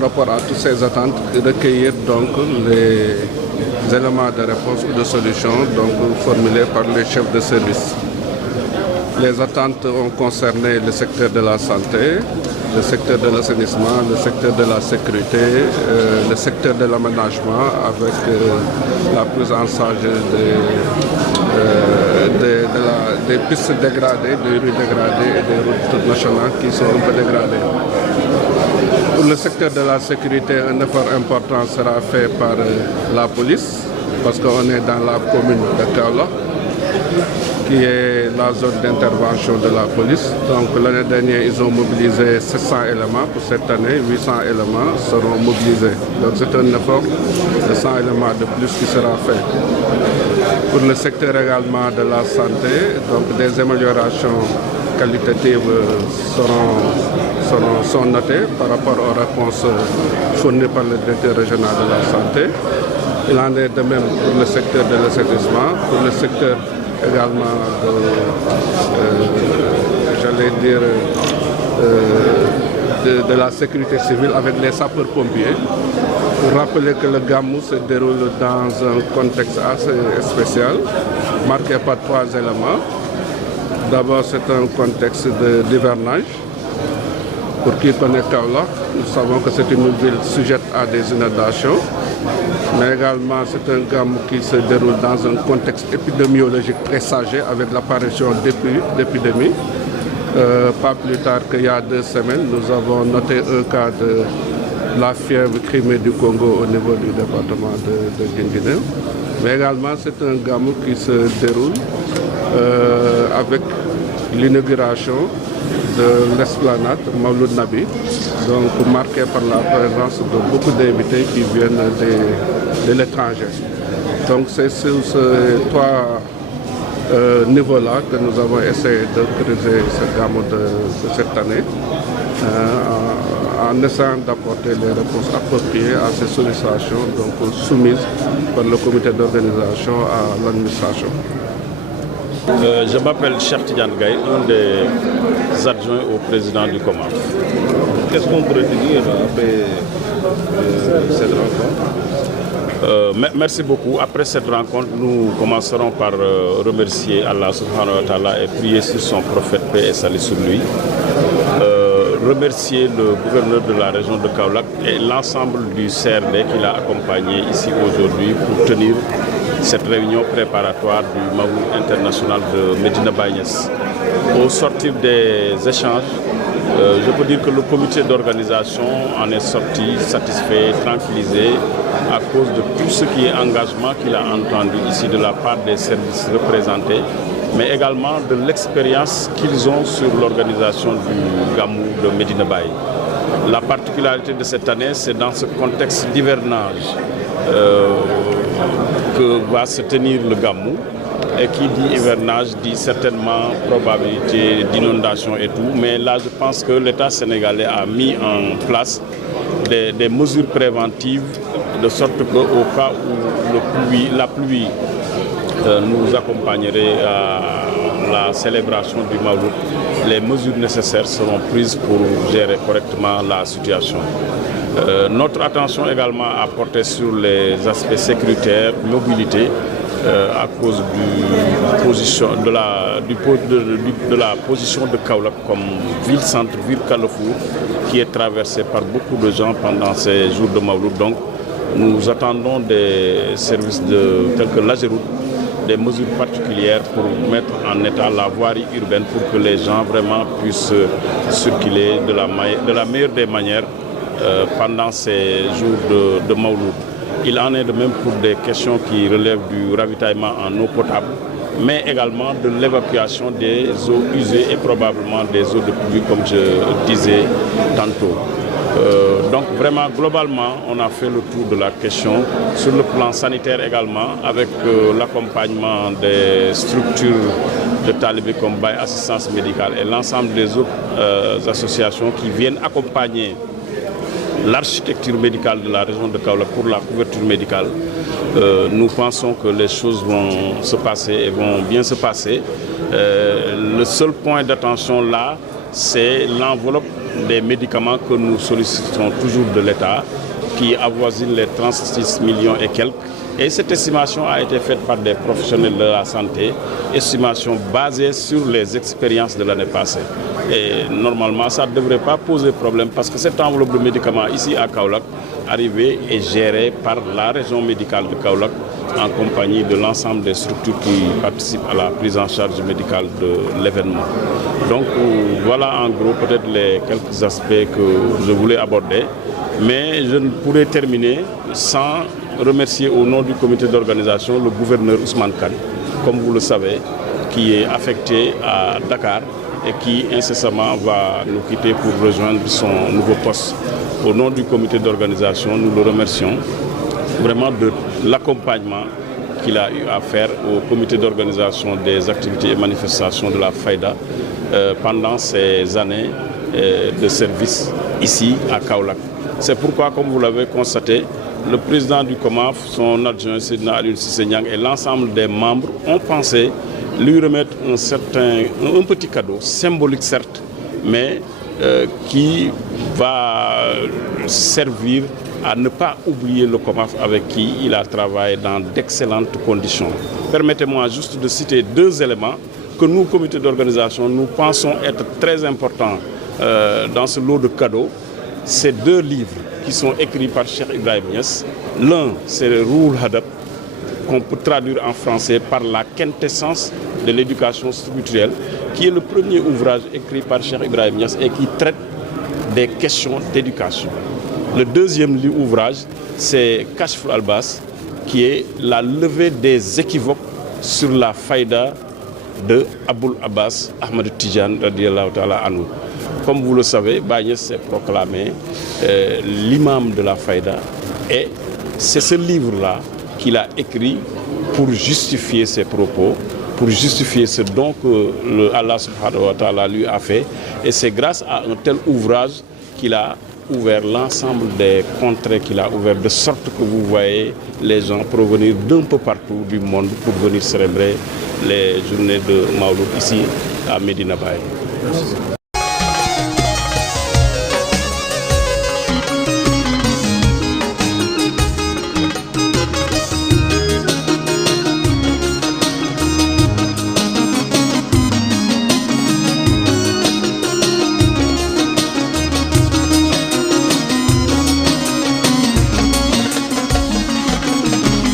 par rapport à toutes ces attentes, recueillir donc les éléments de réponse ou de solution donc formulés par les chefs de service. Les attentes ont concerné le secteur de la santé, le secteur de l'assainissement, le secteur de la sécurité, le secteur de l'aménagement avec la prise en charge des pistes dégradées, des rues dégradées et des routes nationales qui sont un peu dégradées. Pour le secteur de la sécurité, un effort important sera fait par la police parce qu'on est dans la commune de Kaolack, qui est la zone d'intervention de la police. Donc l'année dernière, ils ont mobilisé 700 éléments. Pour cette année, 800 éléments seront mobilisés. Donc c'est un effort de 100 éléments de plus qui sera fait. Pour le secteur également de la santé, donc des améliorations qualitatives sont notées par rapport aux réponses fournies par le directeur régional de la santé. Il en est de même pour le secteur de l'assainissement, pour le secteur également de la sécurité civile avec les sapeurs-pompiers. Pour rappeler que le Gamou se déroule dans un contexte assez spécial, marqué par 3 éléments. D'abord, c'est un contexte d'hivernage. Pour qui connaît Kaolack, nous savons que c'est une ville sujette à des inondations, mais également c'est un Gamou qui se déroule dans un contexte épidémiologique présager avec l'apparition d'épidémies. Pas plus tard qu'il y a 2 semaines, nous avons noté un cas de la fièvre crimée du Congo au niveau du département de Guinguinéo. Mais également c'est un Gamou qui se déroule avec l'inauguration de l'esplanade Mawlud Nabi, donc marqué par la présence de beaucoup d'invités qui viennent de l'étranger. Donc c'est sur ces 3 niveaux-là que nous avons essayé de creuser ce Gamou de cette année, en essayant d'apporter les réponses appropriées à ces sollicitations donc soumises par le comité d'organisation à l'administration. Je m'appelle Cheikh Tidiane Gaye, un des adjoints au président du COMAF. Qu'est-ce qu'on pourrait dire après cette rencontre? Merci beaucoup. Après cette rencontre, nous commencerons par remercier Allah subhanahu wa ta'ala et prier sur son prophète, paix et salut sur lui. Remercier le gouverneur de la région de Kaolack et l'ensemble du CRD qui l'a accompagné ici aujourd'hui pour tenir cette réunion préparatoire du Mawlud international de Medina Baye Niass. Au sortir des échanges, je peux dire que le comité d'organisation en est sorti satisfait, tranquillisé à cause de tout ce qui est engagement qu'il a entendu ici de la part des services représentés, mais également de l'expérience qu'ils ont sur l'organisation du Gamou de Medina Baye. La particularité de cette année, c'est dans ce contexte d'hivernage que va se tenir le Gamou. Et qui dit hivernage dit certainement probabilité d'inondation et tout. Mais là, je pense que l'État sénégalais a mis en place des mesures préventives de sorte qu'au cas où la pluie nous accompagnerait à la célébration du Mawlud, les mesures nécessaires seront prises pour gérer correctement la situation. Notre attention également a porté sur les aspects sécuritaires, mobilité, à cause de la position de Kaolack comme ville-centre, ville Carrefour, qui est traversée par beaucoup de gens pendant ces jours de Mawlud. Donc, nous attendons des services tels que l'Ageroute, des mesures particulières pour mettre en état la voirie urbaine pour que les gens vraiment puissent circuler de la meilleure des manières pendant ces jours de Mawlud. Il en est de même pour des questions qui relèvent du ravitaillement en eau potable, mais également de l'évacuation des eaux usées et probablement des eaux de pluie, comme je disais tantôt. Donc vraiment, globalement, on a fait le tour de la question. Sur le plan sanitaire également, avec l'accompagnement des structures de talibé comme Baye Assistance Médicale et l'ensemble des autres associations qui viennent accompagner l'architecture médicale de la région de Kaolack pour la couverture médicale. Nous pensons que les choses vont se passer et vont bien se passer. Le seul point d'attention là, c'est l'enveloppe des médicaments que nous sollicitons toujours de l'État, qui avoisine les 36 millions et quelques. Et cette estimation a été faite par des professionnels de la santé, estimation basée sur les expériences de l'année passée. Et normalement, ça ne devrait pas poser problème parce que cette enveloppe de médicaments ici à Kaolack, arrivée et gérée par la région médicale de Kaolack en compagnie de l'ensemble des structures qui participent à la prise en charge médicale de l'événement. Donc voilà en gros peut-être les quelques aspects que je voulais aborder. Mais je ne pourrais terminer sans remercier au nom du comité d'organisation le gouverneur Ousmane Kane, comme vous le savez, qui est affecté à Dakar et qui incessamment va nous quitter pour rejoindre son nouveau poste. Au nom du comité d'organisation, nous le remercions vraiment de l'accompagnement qu'il a eu à faire au comité d'organisation des activités et manifestations de la Fayda pendant ces années de service ici à Kaolack. C'est pourquoi, comme vous l'avez constaté, le président du COMAF, son adjoint Seydina Alioune Cissé Niang et l'ensemble des membres ont pensé lui remettre un petit cadeau, symbolique certes, mais qui va servir à ne pas oublier le COMAF avec qui il a travaillé dans d'excellentes conditions. Permettez-moi juste de citer deux éléments que nous, comité d'organisation, nous pensons être très importants dans ce lot de cadeaux. Ces deux livres qui sont écrits par Cheikh Ibrahim Niass. L'un, c'est Ruhul Hadab, qu'on peut traduire en français par la quintessence de l'éducation spirituelle, qui est le premier ouvrage écrit par Cheikh Ibrahim Niass et qui traite des questions d'éducation. Le deuxième ouvrage, c'est Kashf al-Albas, qui est la levée des équivoques sur la faïda de Aboul Abbas Ahmad Tidiane radiyallahu ta'ala anhu. Comme vous le savez, Baye Niass s'est proclamé l'imam de la Fayda et c'est ce livre-là qu'il a écrit pour justifier ses propos, pour justifier ce don que Allah subhanahu wa ta'ala lui a fait. Et c'est grâce à un tel ouvrage qu'il a ouvert l'ensemble des contrées qu'il a ouvert, de sorte que vous voyez les gens provenir d'un peu partout du monde pour venir célébrer les journées de Mawlud ici à Medina Baye.